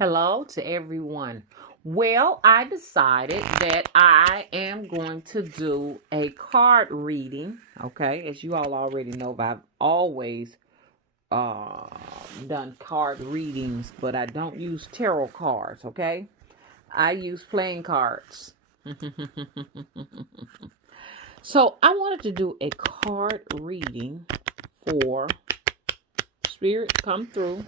Hello to everyone. Well, I decided that I am going to do a card reading. Okay, as you all already know, I've always uh, done card readings, but I don't use tarot cards. Okay, I use playing cards. So I wanted to do a card reading for Spirit come through.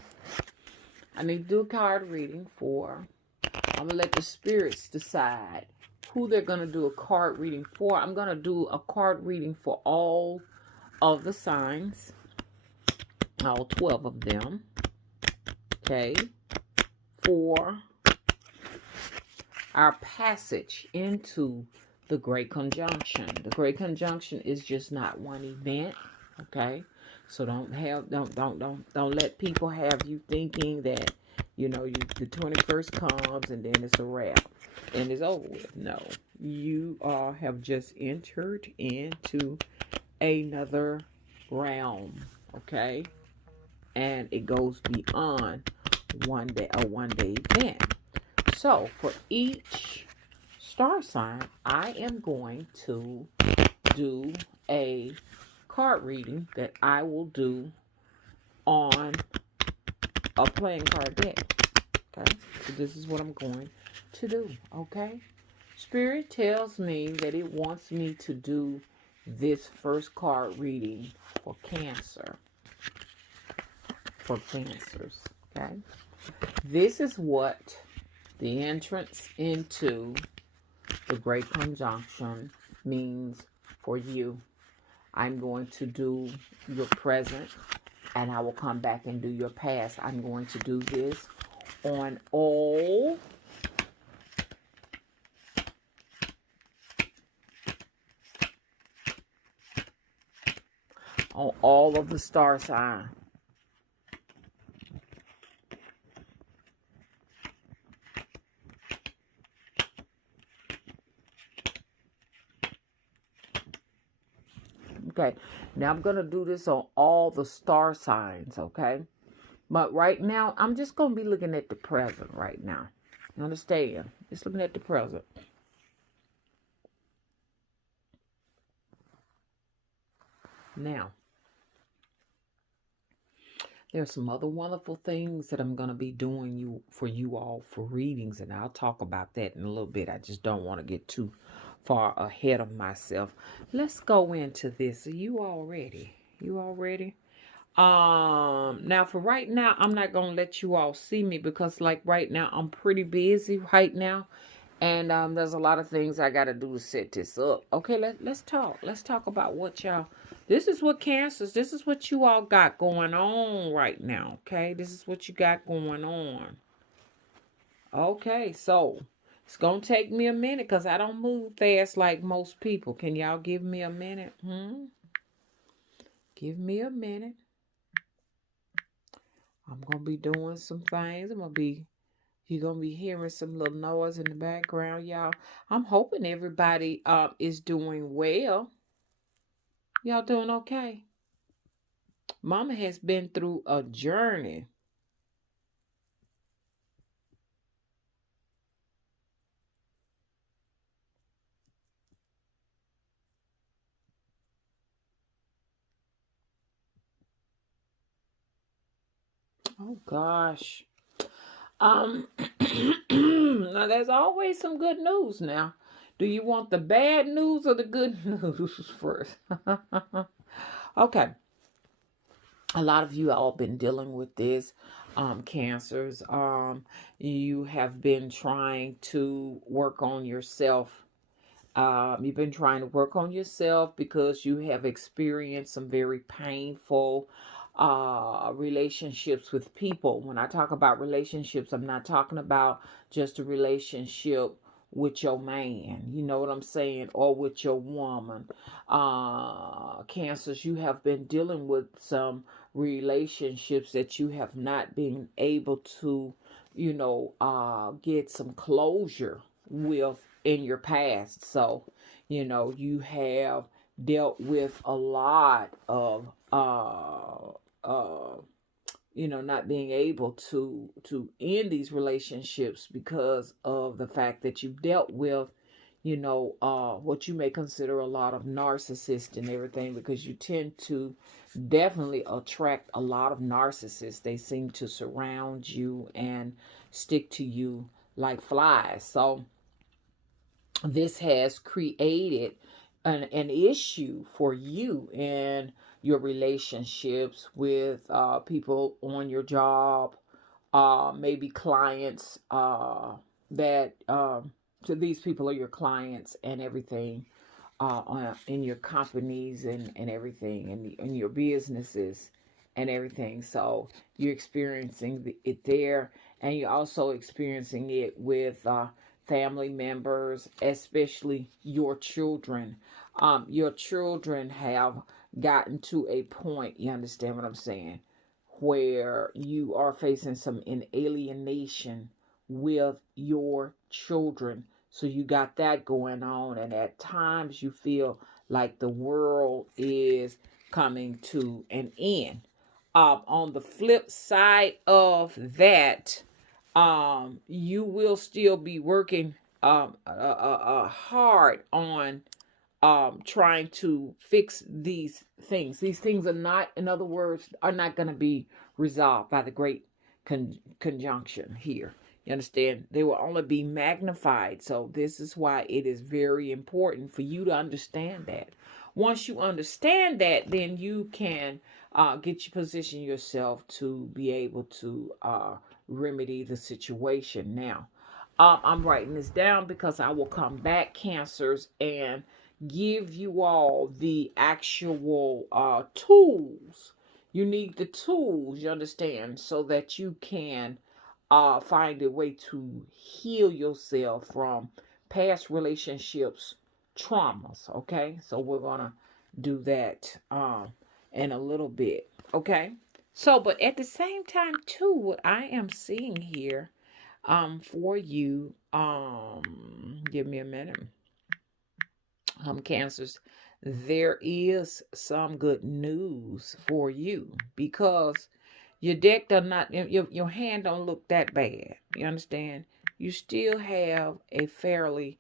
I need to do a card reading for. I'm going to let the spirits decide who they're going to do a card reading for. I'm going to do a card reading for all of the signs, all 12 of them. Okay. For our passage into the Great Conjunction. The Great Conjunction is just not one event. Okay. So don't let people have you thinking that the 21st comes and then it's a wrap and it's over with. No, you have just entered into another realm, okay? And it goes beyond a one day event. So for each star sign, I am going to do a card reading that I will do on a playing card deck. Okay, so this is what I'm going to do. Okay, Spirit tells me that it wants me to do this first card reading for Cancer. For Cancers. Okay, this is what the entrance into the Great Conjunction means for you. I'm going to do your present and I will come back and do your past. I'm going to do this on all of the star signs. Okay, now I'm going to do this on all the star signs, okay? But right now, I'm just going to be looking at the present right now. You understand? Just looking at the present. Now, there's some other wonderful things that I'm going to be doing for you all for readings, and I'll talk about that in a little bit. I just don't want to get too far ahead of myself. Let's go into this. Are you all ready? You all ready? Now for right now, I'm not gonna let you all see me because like right now I'm pretty busy right now, and there's a lot of things I gotta do to set this up. Okay, let's talk. Let's talk about what y'all. This is what Cancers. This is what you all got going on right now. Okay, this is what you got going on. Okay, so it's gonna take me a minute because I don't move fast like most people. Can y'all give me a minute? Give me a minute. I'm gonna be doing some things. You're gonna be hearing some little noise in the background, y'all. I'm hoping everybody is doing well. Y'all doing okay? Mama has been through a journey. Oh gosh. Now there's always some good news now. Do you want the bad news or the good news first? Okay. A lot of you all been dealing with this, Cancers. You have been trying to work on yourself. You've been trying to work on yourself because you have experienced some very painful relationships with people. When I talk about relationships, I'm not talking about just a relationship with your man, you know what I'm saying, or with your woman. Cancers, you have been dealing with some relationships that you have not been able to, get some closure with in your past. So, you have dealt with a lot of not being able to end these relationships because of the fact that you've dealt with, what you may consider a lot of narcissists and everything, because you tend to definitely attract a lot of narcissists. They seem to surround you and stick to you like flies. So this has created an issue for you in your relationships with people on your job, maybe clients that so these people are your clients and everything, in your companies and everything, and in your businesses and everything. So you're experiencing it there, and you're also experiencing it with family members, especially your children. Your children have gotten to a point, you understand what I'm saying, where you are facing some alienation with your children. So you got that going on, and at times you feel like the world is coming to an end. On the flip side of that, you will still be working hard on trying to fix these things. These things are not, in other words, are not going to be resolved by the great conjunction here. You understand? They will only be magnified. So this is why it is very important for you to understand that. Once you understand that, then you can position yourself to be able to remedy the situation. Now, I'm writing this down because I will come back, Cancers, and give you all the actual tools. You need the tools, you understand, so that you can find a way to heal yourself from past relationships traumas. Okay, so we're gonna do that in a little bit. Okay, so but at the same time too, what I am seeing here for you, give me a minute, Cancers, there is some good news for you, because your deck does not, your hand don't look that bad. You understand? You still have a fairly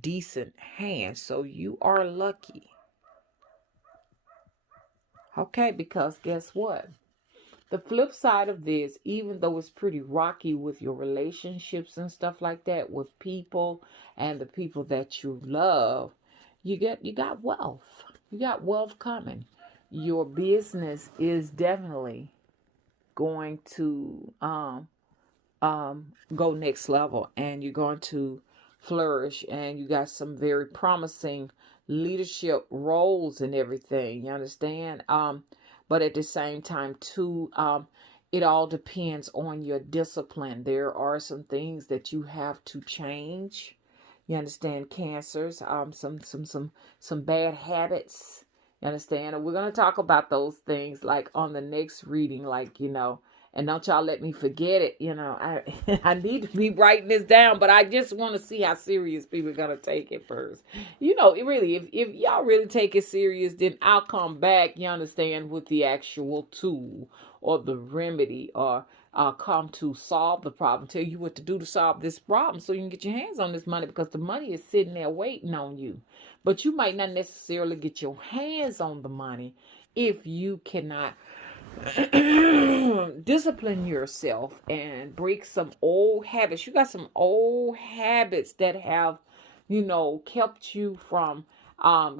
decent hand, so you are lucky. Okay, because guess what? The flip side of this, even though it's pretty rocky with your relationships and stuff like that with people and the people that you love, you got wealth. You got wealth coming. Your business is definitely going to go next level, and you're going to flourish, and you got some very promising leadership roles and everything, you understand, but at the same time too, it all depends on your discipline. There are some things that you have to change, you understand, Cancers, some bad habits, you understand, and we're going to talk about those things like on the next reading, like, and don't y'all let me forget it. I I need to be writing this down, but I just want to see how serious people are gonna take it first. It really, if y'all really take it serious, then I'll come back, you understand, with the actual tool or the remedy, or I'll come to solve the problem, tell you what to do to solve this problem so you can get your hands on this money, because the money is sitting there waiting on you. But you might not necessarily get your hands on the money if you cannot discipline yourself and break some old habits. You got some old habits that have, kept you from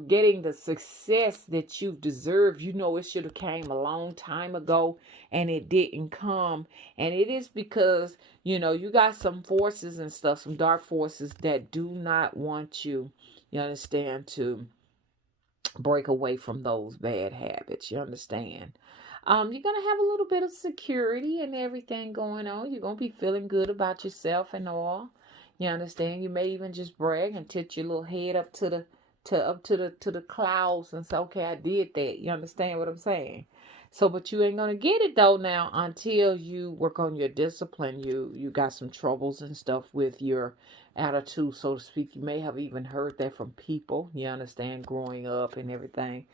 getting the success that you deserve. It should have came a long time ago and it didn't come. And it is because, you got some forces and stuff, some dark forces that do not want you understand, to break away from those bad habits. You understand? You're gonna have a little bit of security and everything going on. You're gonna be feeling good about yourself and all. You understand? You may even just brag and tilt your little head up to the clouds and say, "Okay, I did that." You understand what I'm saying? So, but you ain't gonna get it though now until you work on your discipline. You got some troubles and stuff with your attitude, so to speak. You may have even heard that from people. You understand, growing up and everything.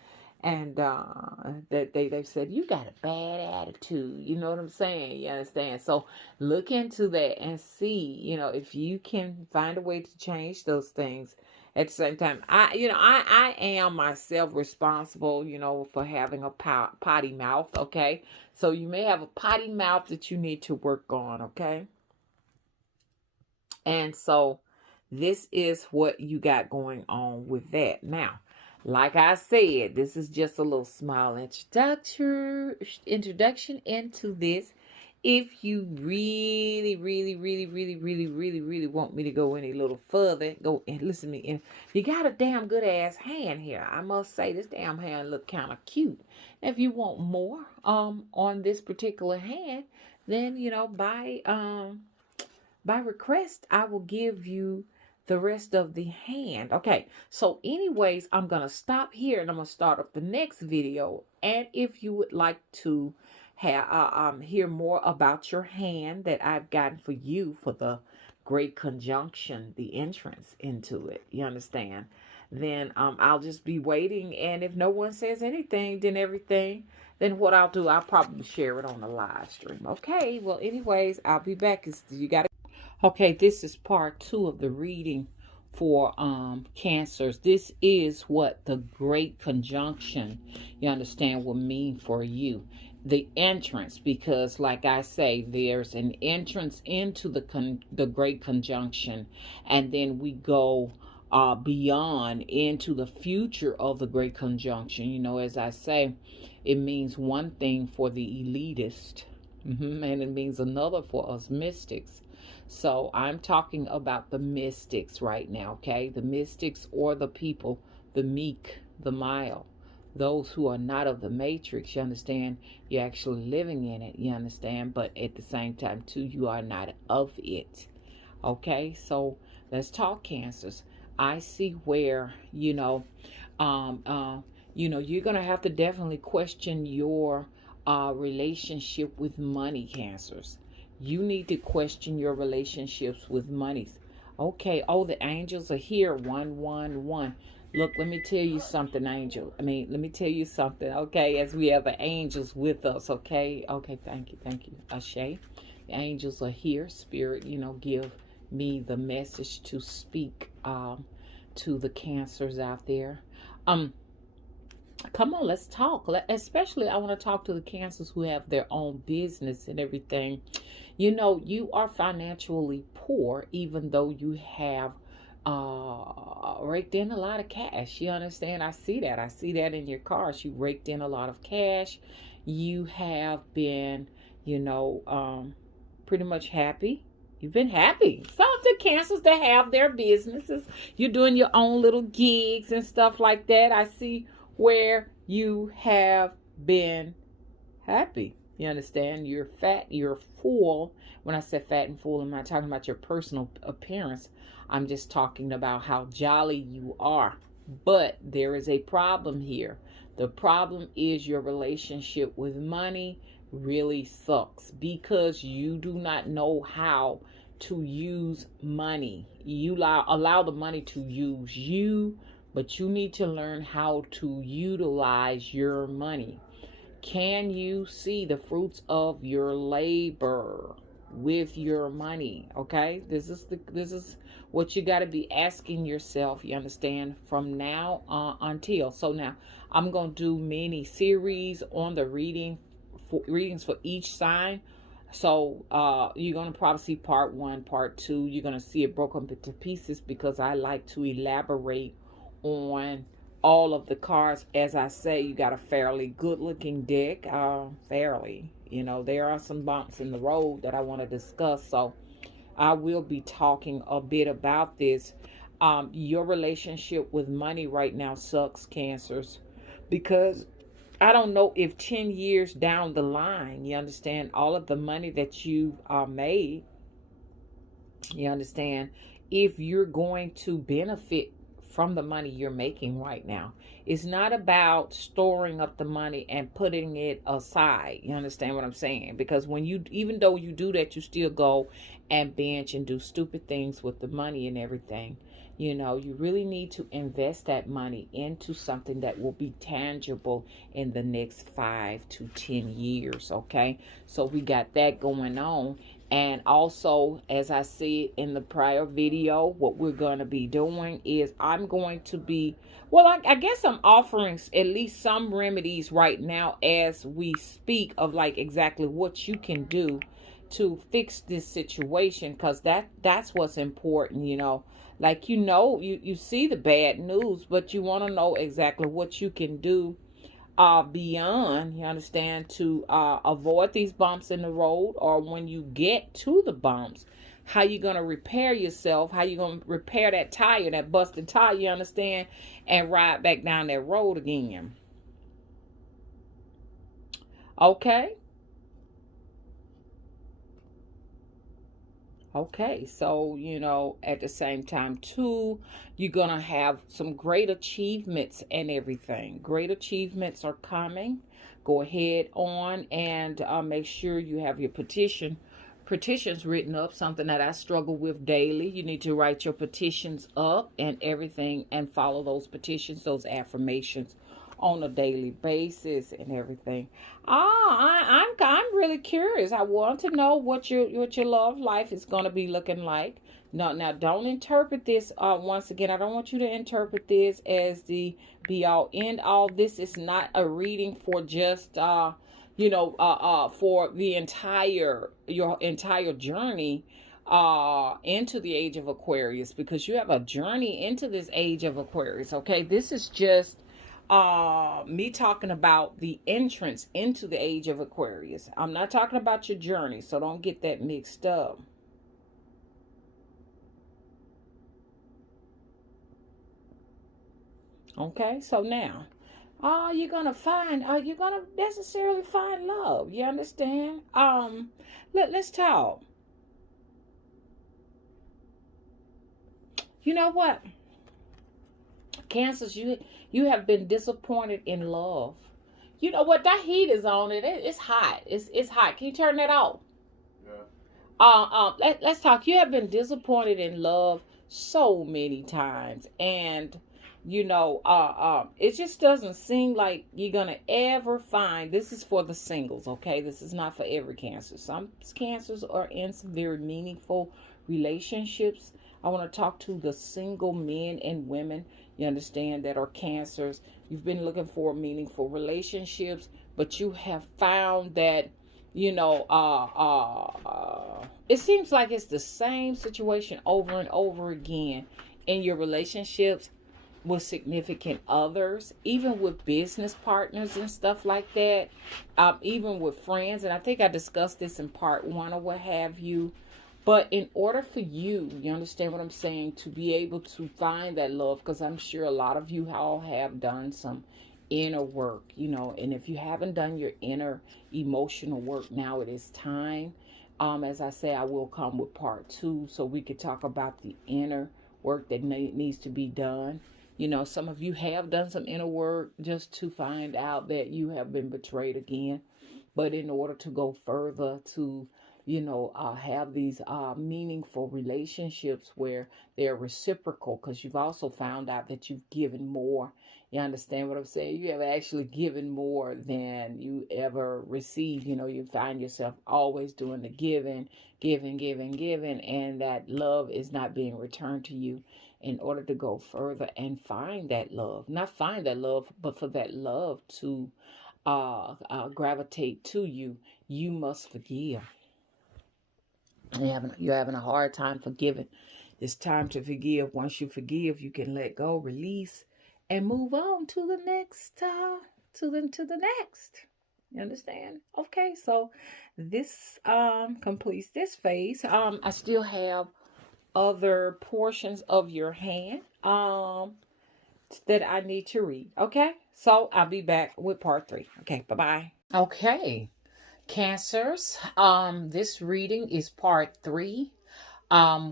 And that they said, you got a bad attitude. You know what I'm saying? You understand? So look into that and see, if you can find a way to change those things. At the same time, I am myself responsible, for having a potty mouth. Okay. So you may have a potty mouth that you need to work on. Okay. And so this is what you got going on with that. Now, like I said, this is just a little small introduction into this. If you really, really, really, really, really, really, really want me to go any little further, go and listen to me. And you got a damn good ass hand here. I must say, this damn hand look kind of cute. If you want more on this particular hand, then by request, I will give you the rest of the hand. Okay, so anyways, I'm going to stop here and I'm going to start up the next video. And if you would like to hear more about your hand that I've gotten for you for the Great Conjunction, the entrance into it, you understand? Then I'll just be waiting. And if no one says anything, then what I'll do, I'll probably share it on the live stream. Okay, well, anyways, I'll be back. You got to. Okay, this is part 2 of the reading for Cancers. This is what the Great Conjunction, you understand, will mean for you. The entrance, because like I say, there's an entrance into the Great Conjunction, and then we go beyond into the future of the Great Conjunction. As I say, it means one thing for the elitist, and it means another for us mystics. So I'm talking about the mystics right now, okay? The mystics, or the people, the meek, the mild, those who are not of the matrix, you understand? You're actually living in it, you understand? But at the same time, too, you are not of it, okay? So let's talk Cancers. I see where, you're going to have to definitely question your relationship with money, Cancers. You need to question your relationships with money. Okay. Oh, the angels are here. 111. Look, let me tell you something, angel. Let me tell you something. Okay. As we have the angels with us. Okay. Okay. Thank you. Ashe. The angels are here. Spirit, give me the message to speak to the Cancers out there. Come on, let's talk. Especially, I want to talk to the Cancers who have their own business and everything. You are financially poor, even though you have raked in a lot of cash. You understand? I see that in your cars. You raked in a lot of cash. You have been, pretty much happy. You've been happy. Some of the Cancers that have their businesses. You're doing your own little gigs and stuff like that. I see where you have been happy. You understand? You're fat, you're full. When I said fat and full, I'm not talking about your personal appearance. I'm just talking about how jolly you are. But there is a problem here. The problem is your relationship with money really sucks because you do not know how to use money. You allow the money to use you, but you need to learn how to utilize your money. Can you see the fruits of your labor with your money? Okay, this is what you got to be asking yourself. You understand? From now until so now, I'm gonna do mini series on the readings for each sign. So you're gonna probably see part 1, part 2. You're gonna see it broken into pieces because I like to elaborate on all of the cards. As I say, you got a fairly good looking deck. Fairly, there are some bumps in the road that I want to discuss. So I will be talking a bit about this. Your relationship with money right now sucks, Cancers, because I don't know if 10 years down the line, you understand, all of the money that you made, you understand, if you're going to benefit from the money you're making right now. It's not about storing up the money and putting it aside. You understand what I'm saying? Because when even though you do that, you still go and binge and do stupid things with the money and everything. You know, you really need to invest that money into something that will be tangible in the next 5 to 10 years. Okay. So we got that going on. And also, as I said in the prior video, what we're going to be doing is I'm going to be, well, I guess I'm offering at least some remedies right now as we speak of like exactly what you can do to fix this situation, because that's what's important, you know. Like, you see the bad news, but you want to know exactly what you can do beyond, you understand, to avoid these bumps in the road, or when you get to the bumps, how you going to repair yourself, how you going to repair that tire, that busted tire, you understand, and ride back down that road again. Okay. Okay, so at the same time too, you're gonna have some great achievements and everything. Great achievements are coming. Go ahead on and make sure you have your petitions written up. Something that I struggle with daily. You need to write your petitions up and everything, and follow those petitions, those affirmations on a daily basis and everything. I'm really curious. I want to know what your love life is going to be looking like. Now don't interpret this. Once again, I don't want you to interpret this as the be all end all. This is not a reading for just for your entire journey into the age of Aquarius, because you have a journey into this age of Aquarius. Okay, this is just me talking about the entrance into the age of Aquarius. I'm not talking about your journey, so don't get that mixed up. Okay, so now you're gonna necessarily find love. You understand? Let's talk. You know what, Cancers, you have been disappointed in love. You know what? That heat is on it. It's hot. It's hot. Can you turn that off? Yeah. Let's talk. You have been disappointed in love so many times, and it just doesn't seem like you're gonna ever find. This is for the singles, okay? This is not for every Cancer. Some Cancers are in some very meaningful relationships. I want to talk to the single men and women, you understand, that are Cancers. You've been looking for meaningful relationships, but you have found that, it seems like it's the same situation over and over again in your relationships with significant others, even with business partners and stuff like that, even with friends. And I think I discussed this in part 1 or what have you. But in order for you understand what I'm saying, to be able to find that love, because I'm sure a lot of you all have done some inner work, and if you haven't done your inner emotional work, now it is time. As I say, I will come with part 2 so we could talk about the inner work that needs to be done. Some of you have done some inner work just to find out that you have been betrayed again. But in order to go further, to have these meaningful relationships where they're reciprocal, because you've also found out that you've given more. You understand what I'm saying? You have actually given more than you ever received. You find yourself always doing the giving, and that love is not being returned to you. In order to go further and find that love, not find that love, but for that love to gravitate to you, you must forgive. You're having a hard time forgiving. It's time to forgive. Once you forgive, you can let go, release, and move on to the next. To the next. You understand? Okay, so this completes this phase. I still have other portions of your hand that I need to read. Okay, so I'll be back with part 3. Okay, bye-bye. Okay, Cancers, this reading is part 3,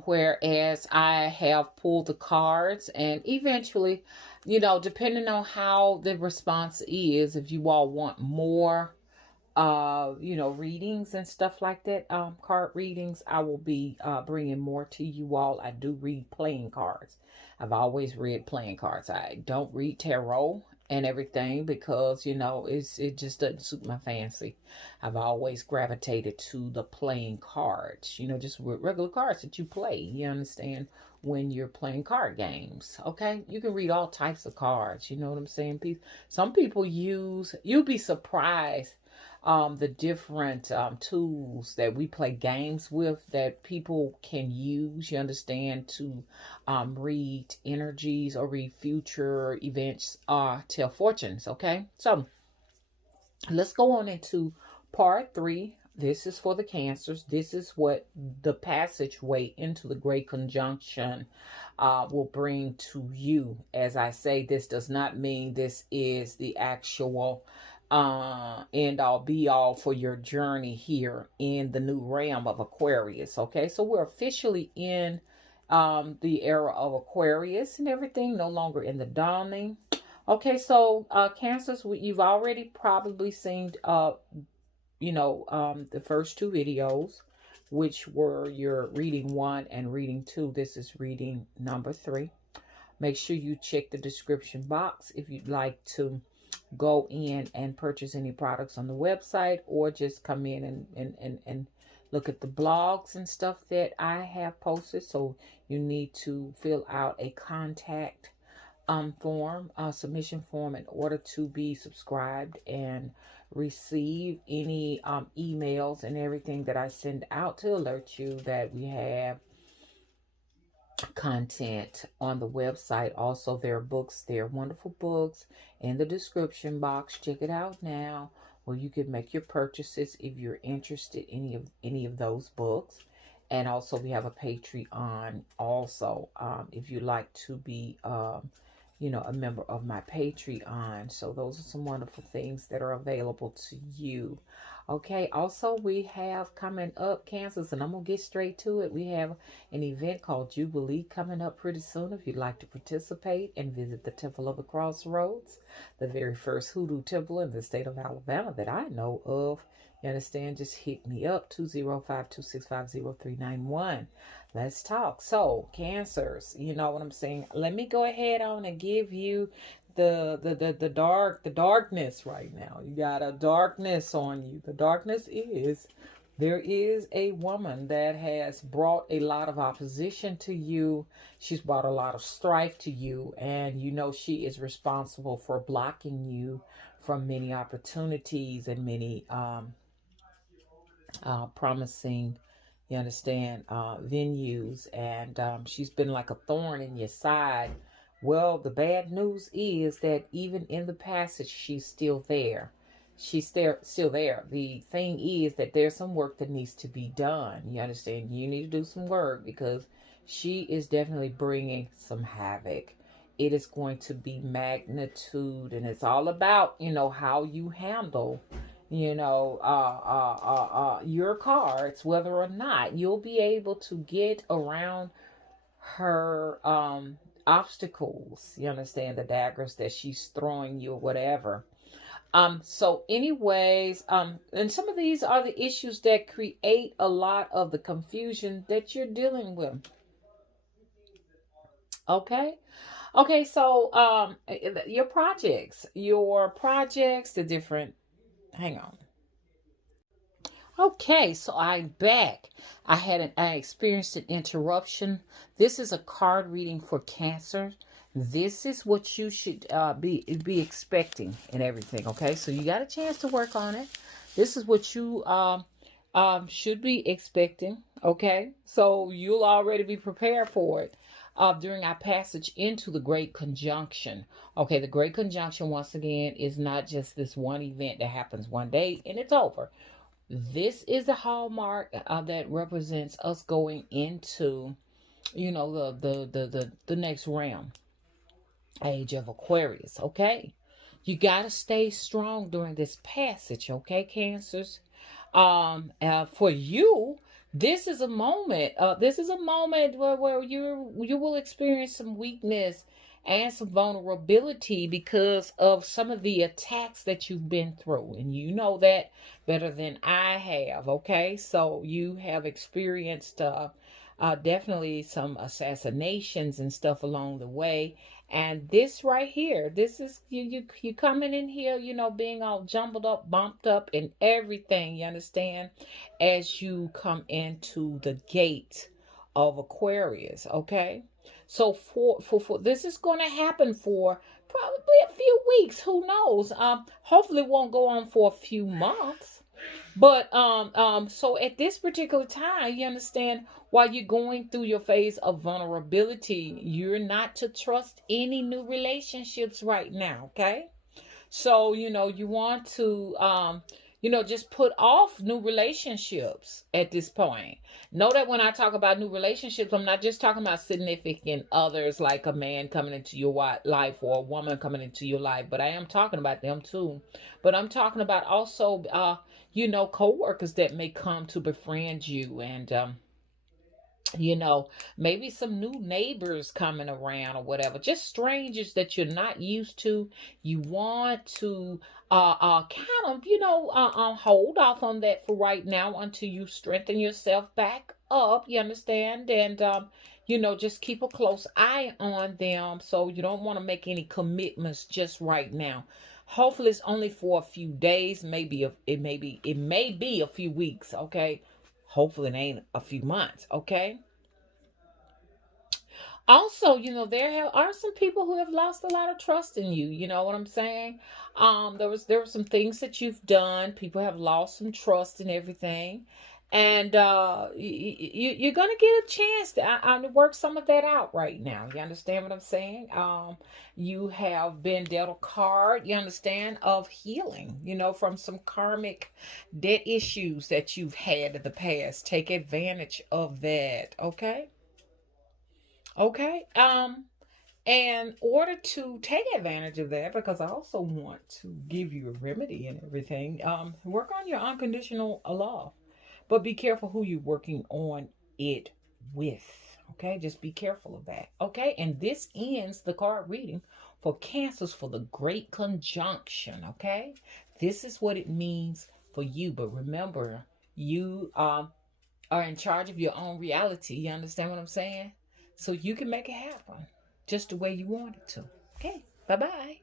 whereas I have pulled the cards, and eventually, depending on how the response is, if you all want more readings and stuff like that, card readings, I will be bringing more to you all. I do read playing cards. I've always read playing cards. I don't read tarot and everything because it just doesn't suit my fancy. I've always gravitated to the playing cards, just regular cards that you play, you understand, when you're playing card games. Okay, you can read all types of cards, you know what I'm saying? Some people you'll be surprised the different tools that we play games with that people can use, you understand, to read energies or read future events, tell fortunes. Okay, so let's go on into part 3. This is for the Cancers. This is what the passageway into the Great Conjunction will bring to you. As I say, this does not mean this is the actual end all be all for your journey here in the new realm of Aquarius. Okay, so we're officially in the era of Aquarius and everything, no longer in the dawning. Okay, so Cancers, you've already probably seen the first 2 videos, which were your reading 1 and reading 2. This is reading number 3. Make sure you check the description box if you'd like to go in and purchase any products on the website, or just come in and look at the blogs and stuff that I have posted. So you need to fill out a contact form, submission form, in order to be subscribed and receive any emails and everything that I send out to alert you that we have content on the website. Also, there are books, there are wonderful books in the description box. Check it out now, where you can make your purchases if you're interested in any of those books. And also, we have a Patreon also, if you'd like to be a member of my Patreon. So those are some wonderful things that are available to you. Okay, also we have coming up, Cancers, and I'm going to get straight to it. We have an event called Jubilee coming up pretty soon. If you'd like to participate and visit the Temple of the Crossroads, the very first hoodoo temple in the state of Alabama that I know of. You understand? Just hit me up, 205-265-0391. Let's talk. So, Cancers, you know what I'm saying? Let me go ahead on and give you the darkness right now. You got a darkness on you. The darkness is there is a woman that has brought a lot of opposition to you. She's brought a lot of strife to you, and she is responsible for blocking you from many opportunities and many promising, you understand, venues, and she's been like a thorn in your side. Well, the bad news is that even in the passage, she's still there. She's still there. The thing is that there's some work that needs to be done. You understand? You need to do some work because she is definitely bringing some havoc. It is going to be magnitude, and it's all about, how you handle your cards, whether or not you'll be able to get around her obstacles. You understand, the daggers that she's throwing you or whatever. So anyways, and some of these are the issues that create a lot of the confusion that you're dealing with. Okay, so your projects, the different, hang on. Okay, so I'm back. I experienced an interruption. This is a card reading for Cancer. This is what you should be expecting and everything. Okay, so you got a chance to work on it. This is what you should be expecting. Okay, so you'll already be prepared for it during our passage into the Great Conjunction. Okay, the Great Conjunction, once again, is not just this one event that happens one day and it's over. This is a hallmark that represents us going into, the next realm, age of Aquarius. Okay, you got to stay strong during this passage. Okay, Cancers. For you, This is a moment. This is a moment where you will experience some weakness and some vulnerability because of some of the attacks that you've been through, and you know that better than I have. Okay, so you have experienced definitely some assassinations and stuff along the way. And this right here, this is you coming in here, being all jumbled up, bumped up, and everything. You understand? As you come into the gate of Aquarius, okay? So for this is going to happen for probably a few weeks. Who knows? Hopefully it won't go on for a few months. But so at this particular time, you understand, while you're going through your phase of vulnerability, you're not to trust any new relationships right now, okay? So, you want to, just put off new relationships at this point. Know that when I talk about new relationships, I'm not just talking about significant others like a man coming into your life or a woman coming into your life, but I am talking about them too. But I'm talking about also, co-workers that may come to befriend you, and, you know, maybe some new neighbors coming around or whatever, just strangers that you're not used to. You want to kind of, hold off on that for right now until you strengthen yourself back up. You understand? And, just keep a close eye on them. So you don't want to make any commitments just right now. Hopefully it's only for a few days, it may be a few weeks, okay? Hopefully it ain't a few months, okay? Also, are some people who have lost a lot of trust in you. You know what I'm saying? There were some things that you've done. People have lost some trust and everything, and you're gonna get a chance to work some of that out right now. You understand what I'm saying? You have been dealt a card. You understand, of healing. From some karmic debt issues that you've had in the past. Take advantage of that. Okay. Okay. In order to take advantage of that, because I also want to give you a remedy and everything, work on your unconditional love. But be careful who you're working on it with. Okay, just be careful of that. Okay, and this ends the card reading for Cancers for the Great Conjunction. Okay, this is what it means for you. But remember, you are in charge of your own reality. You understand what I'm saying? So you can make it happen just the way you want it to. Okay, bye bye.